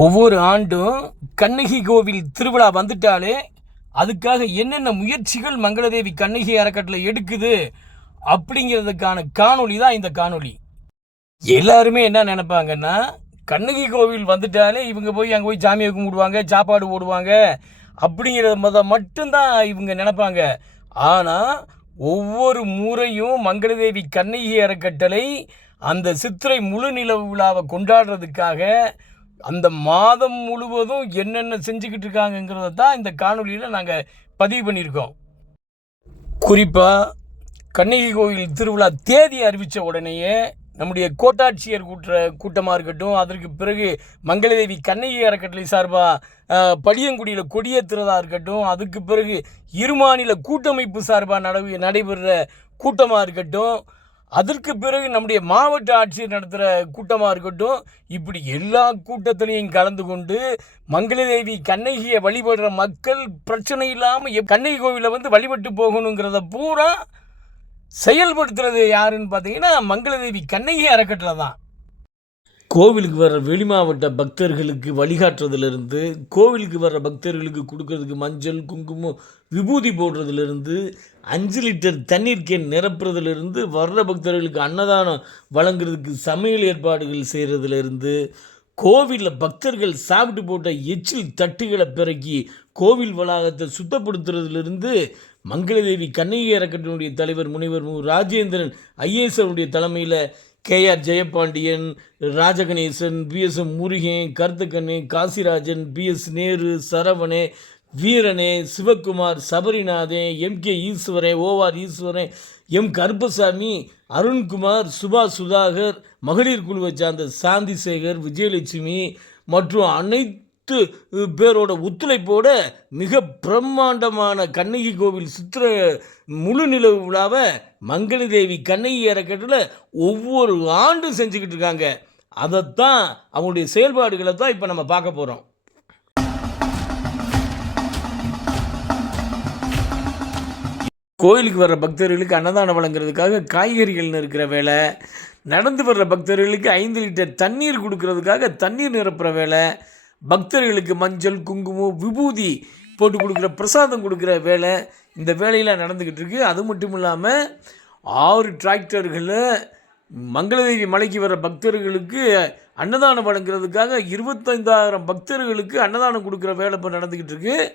ஒவ்வொரு ஆண்டும் கண்ணகி கோவில் திருவிழா வந்துட்டாலே அதுக்காக என்னென்ன முயற்சிகள் மங்களதேவி கண்ணகி அறக்கட்டளை எடுக்குது அப்படிங்கிறதுக்கான காணொளி தான் இந்த காணொளி. எல்லாருமே என்ன நினைப்பாங்கன்னா, கண்ணகி கோவில் வந்துட்டாலே இவங்க போய் அங்கே போய் சாமியை கும்பிடுவாங்க, சாப்பாடு போடுவாங்க அப்படிங்கிறத மட்டும்தான் இவங்க நினைப்பாங்க. ஆனால் ஒவ்வொரு முறையும் மங்களதேவி கண்ணகி அறக்கட்டளை அந்த சித்திரை முழு நிலவு விழாவை கொண்டாடுறதுக்காக அந்த மாதம் முழுவதும் என்னென்ன செஞ்சுக்கிட்டு இருக்காங்கங்கிறத தான் இந்த காணொலியில் நாங்கள் பதிவு பண்ணியிருக்கோம். குறிப்பாக கண்ணகி கோவில் திருவிழா தேதி அறிவித்த உடனேயே நம்முடைய கோட்டாட்சியர் கூட்டமாக இருக்கட்டும், அதற்கு பிறகு மங்களதேவி கண்ணகி அறக்கட்டளை சார்பாக படியங்குடியில் கொடியேற்றுறதா இருக்கட்டும், அதுக்கு பிறகு இருமாநில கூட்டமைப்பு சார்பாக நடைபெறுற கூட்டமாக இருக்கட்டும், அதற்கு பிறகு நம்முடைய மாவட்ட ஆட்சியர் நடத்துகிற கூட்டமாக இருக்கட்டும், இப்படி எல்லா கூட்டத்திலையும் கலந்து கொண்டு மங்களதேவி கண்ணகியை வழிபடுற மக்கள் பிரச்சனை இல்லாமல் கண்ணகி கோவிலில் வழிபட்டு போகணுங்கிறத பூரா செயல்படுத்துறது யாருன்னு பார்த்தீங்கன்னா மங்களதேவி கண்ணகி அறக்கட்டளை தான். கோவிலுக்கு வர்ற வெளி மாவட்ட பக்தர்களுக்கு வழிகாட்டுறதுலேருந்து, கோவிலுக்கு வர்ற பக்தர்களுக்கு கொடுக்கறதுக்கு மஞ்சள் குங்குமம் விபூதி போடுறதுலேருந்து, 5 லிட்டர் தண்ணீர் கேன் நிரப்புறதுலேருந்து, வர்ற பக்தர்களுக்கு அன்னதானம் வழங்குறதுக்கு சமையல் ஏற்பாடுகள் செய்கிறதுலேருந்து, கோவிலில் பக்தர்கள் சாப்பிட்டு போட்ட எச்சில் தட்டுகளை பிறக்கி கோவில் வளாகத்தை சுத்தப்படுத்துறதுலேருந்து, மங்களதேவி கண்ணகி அறக்கட்டளையுடைய தலைவர் முனைவர் ராஜேந்திரன் ஐஏஎஸ் அவருடைய தலைமையில் KR Jayapandian, ராஜகணேசன், BSM Murugan, கருத்துக்கண்ணு, Kasirajan, BS Nehru, சரவணே, வீரனே, Sivakumar, Sabarinathan, MK Eswaran, OR Eswaran, M Karuppasamy, Arunkumar, சுபாஷ் சுதாகர், மகளிர் குழுவை சார்ந்த சாந்திசேகர், விஜயலட்சுமி மற்றும் அனைத்து பேரோட ஒத்துழைப்போட மிக பிரம்மாண்டமான கண்ணகி கோவில் சித்திர முழு நிலவு விழாவை மங்களதேவி கண்ணகி அறக்கட்டளை ஒவ்வொரு ஆண்டும் செஞ்சுக்கிட்டு இருக்காங்க. அதைத்தான் அவங்களுடைய செயல்பாடுகளை தான் இப்போ நம்ம பார்க்க போகிறோம். கோயிலுக்கு வர்ற பக்தர்களுக்கு அன்னதானம் வழங்குறதுக்காக காய்கறிகள் இருக்கிற வேலை, நடந்து வர்ற பக்தர்களுக்கு 5 லிட்டர் தண்ணீர் கொடுக்கறதுக்காக தண்ணீர் நிரப்புற வேலை, பக்தர்களுக்கு மஞ்சள் குங்குமம் விபூதி போட்டு கொடுக்குற பிரசாதம் கொடுக்குற வேலை, இந்த வேலையெல்லாம் நடந்துக்கிட்டு இருக்குது. அது மட்டும் இல்லாமல் 6 டிராக்டர்களில் மங்களதேவி மலைக்கு வர பக்தர்களுக்கு அன்னதானம் வழங்குறதுக்காக 25,000 பக்தர்களுக்கு அன்னதானம் கொடுக்குற வேலை இப்போ நடந்துக்கிட்டு இருக்குது.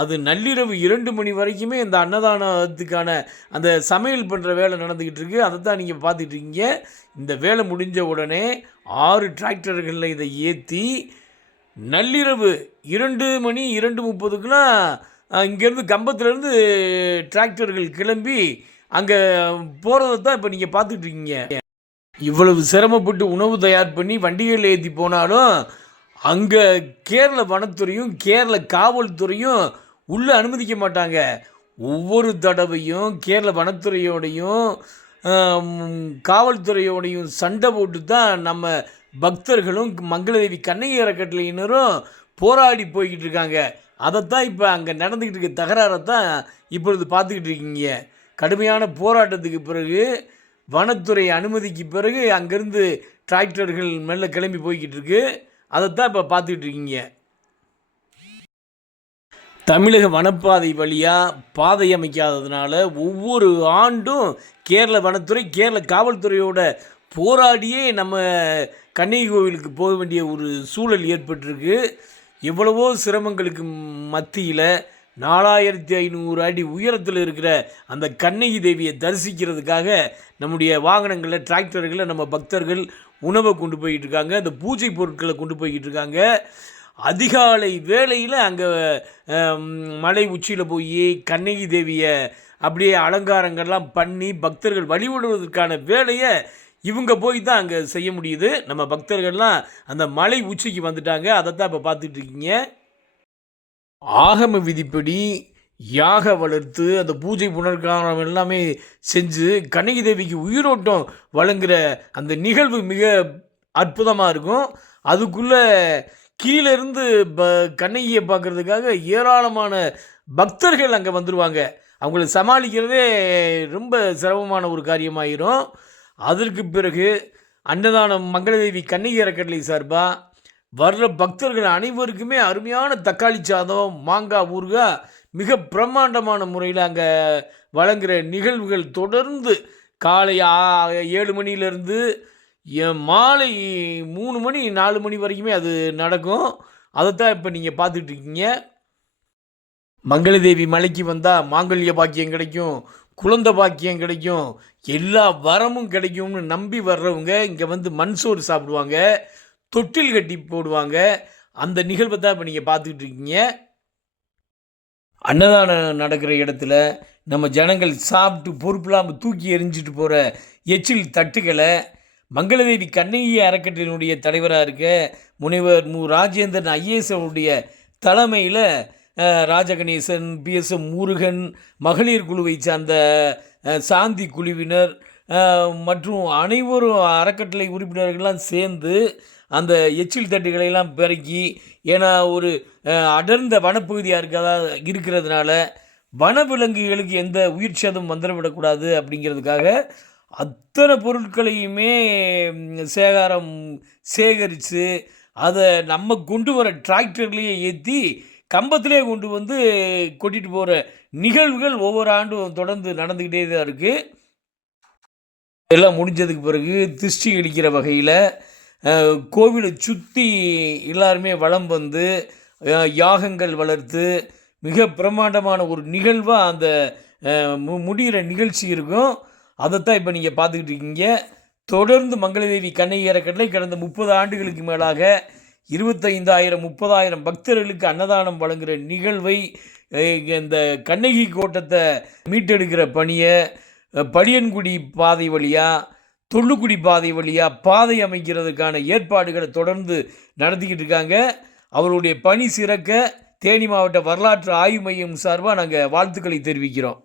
அது நள்ளிரவு 2 மணி வரைக்குமே இந்த அன்னதானத்துக்கான அந்த சமையல் பண்ணுற வேலை நடந்துக்கிட்டு இருக்குது. அதை தான் நீங்கள் பார்த்துட்டு இருக்கீங்க. இந்த வேலை முடிஞ்ச உடனே 6 டிராக்டர்களில் இதை ஏற்றி நள்ளிரவு 2 மணி 2:30க்குலாம் இங்கேருந்து கம்பத்துலேருந்து டிராக்டர்கள் கிளம்பி அங்கே போகிறத தான் இப்போ நீங்கள் பார்த்துட்ருக்கீங்க. இவ்வளவு சிரமப்பட்டு உணவு தயார் பண்ணி வண்டிகளில் ஏற்றி போனாலும் அங்கே கேரள வனத்துறையும் கேரள காவல்துறையும் உள்ளே அனுமதிக்க மாட்டாங்க. ஒவ்வொரு தடவையும் கேரள வனத்துறையோடையும் காவல்துறையோடையும் சண்டை போட்டு தான் நம்ம பக்தர்களும் மங்களதேவி கண்ணகி அறக்கட்டளையினரும் போராடி போய்கிட்டு இருக்காங்க. அதைத்தான் இப்போ அங்கே நடந்துக்கிட்டு இருக்க தகராறை தான் இப்பொழுது பார்த்துக்கிட்டு இருக்கீங்க. கடுமையான போராட்டத்துக்கு பிறகு வனத்துறை அனுமதிக்கு பிறகு அங்கேருந்து டிராக்டர்கள் மேலே கிளம்பி போய்கிட்டு இருக்கு. அதைத்தான் இப்போ பார்த்துக்கிட்டு இருக்கீங்க. தமிழக வனப்பாதை வழியாக பாதை அமைக்காததுனால ஒவ்வொரு ஆண்டும் கேரள வனத்துறை கேரள காவல்துறையோட போராடியே நம்ம கண்ணகி கோவிலுக்கு போக வேண்டிய ஒரு சூழல் ஏற்பட்டிருக்கு. எவ்வளவோ சிரமங்களுக்கு மத்தியில் 4500 அடி உயரத்தில் இருக்கிற அந்த கண்ணகி தேவியை தரிசிக்கிறதுக்காக நம்முடைய வாகனங்களில் டிராக்டர்களில் நம்ம பக்தர்கள் உணவை கொண்டு போய்கிட்டு இருக்காங்க, அந்த பூஜை பொருட்களை கொண்டு போய்கிட்டு இருக்காங்க. அதிகாலை வேளையில் அங்கே மலை உச்சியில் போய் கண்ணகி தேவியை அப்படியே அலங்காரங்கள்லாம் பண்ணி பக்தர்கள் வழிபடுவதற்கான வேலையை இவங்க போய் தான் அங்கே செய்ய முடியுது. நம்ம பக்தர்கள்லாம் அந்த மலை உச்சிக்கு வந்துட்டாங்க. அதை தான் இப்போ பார்த்துட்ருக்கீங்க. ஆகம விதிப்படி யாக வளர்த்து அந்த பூஜை புனர்காலம் எல்லாமே செஞ்சு கண்ணகி தேவிக்கு உயிரோட்டம் வழங்குகிற அந்த நிகழ்வு மிக அற்புதமாக இருக்கும். அதுக்குள்ளே கீழேருந்து கண்ணகியை பார்க்குறதுக்காக ஏராளமான பக்தர்கள் அங்கே வந்துடுவாங்க. அவங்கள சமாளிக்கிறதே ரொம்ப சிரமமான ஒரு காரியமாயிரும். அதற்கு பிறகு அன்னதானம் மங்களதேவி கண்ணகி அறக்கட்டளை சார்பாக வர்ற பக்தர்கள் அனைவருக்குமே அருமையான தக்காளி சாதம், மாங்காய் ஊறுகாய் மிக பிரம்மாண்டமான முறையில் அங்கே வழங்குகிற நிகழ்வுகள் தொடர்ந்து காலை 7 மணிலேருந்து மாலை 3 மணி 4 மணி வரைக்குமே அது நடக்கும். அதைத்தான் இப்போ நீங்கள் பார்த்துட்டு இருக்கீங்க. மங்களதேவி மலைக்கு வந்தால் மாங்கல்ய பாக்கியம் கிடைக்கும், குழந்தை பாக்கியம் கிடைக்கும், எல்லா வரமும் கிடைக்கும்னு நம்பி வர்றவங்க இங்கே வந்து மண்சோறு சாப்பிடுவாங்க, தொட்டில் கட்டி போடுவாங்க. அந்த நிகழ்வை தான் இப்போ நீங்கள் பார்த்துக்கிட்டு இருக்கீங்க. அன்னதானம் நடக்கிற இடத்துல நம்ம ஜனங்கள் சாப்பிட்டு பொறுப்பில்லாமல் தூக்கி எறிஞ்சிட்டு போகிற எச்சில் தட்டுகளை மங்களதேவி கண்ணகி அறக்கட்டளையினுடைய தலைவராக இருக்க முனைவர் ராஜேந்திரன் ஐஏஎஸ் அவருடைய தலைமையில் ராஜகணேசன், பிஎஸ்எம் முருகன், மகளிர் குழுவை சார்ந்த சாந்தி குழுவினர் மற்றும் அனைவரும் அறக்கட்டளை உறுப்பினர்கள்லாம் சேர்ந்து அந்த எச்சில் தட்டுகளையெல்லாம் பெருக்கி, ஏன்னா ஒரு அடர்ந்த வனப்பகுதியாக இருக்கிறதுனால வனவிலங்குகளுக்கு எந்த உயிர் சேதம் வந்துடவிடக்கூடாது அப்படிங்கிறதுக்காக அத்தனை பொருட்களையுமே சேகரித்து அதை நம்ம கொண்டு வர டிராக்டர்லேயே ஏற்றி கம்பத்திலே கொண்டு வந்து கொட்டிட்டு போகிற நிகழ்வுகள் ஒவ்வொரு ஆண்டும் தொடர்ந்து நடந்துக்கிட்டே தான் இருக்குது. எல்லாம் முடிஞ்சதுக்கு பிறகு திருஷ்டி அடிக்கிற வகையில் கோவிலை சுற்றி எல்லாருமே வலம் வந்து யாகங்கள் வளர்த்து மிக பிரம்மாண்டமான ஒரு நிகழ்வாக அந்த முடிகிற நிகழ்ச்சி இருக்கும். அதைத்தான் இப்போ நீங்கள் பார்த்துக்கிட்டு இருக்கீங்க. தொடர்ந்து மங்களதேவி கண்ணகி அறக்கட்டளை கடந்த 30 ஆண்டுகளுக்கு மேலாக 25,000 30,000 பக்தர்களுக்கு அன்னதானம் வழங்குகிற நிகழ்வை இந்த கண்ணகி கோட்டத்தை மீட்டெடுக்கிற பணியை படியன்குடி பாதை வழியாக, தொள்ளுக்குடி பாதை வழியாக பாதை அமைக்கிறதுக்கான ஏற்பாடுகளை தொடர்ந்து நடத்திக்கிட்டு இருக்காங்க. அவருடைய பணி சிறக்க தேனி மாவட்ட வரலாற்று ஆய்வு மையம் சார்பாக நாங்கள் வாழ்த்துக்களை தெரிவிக்கிறோம்.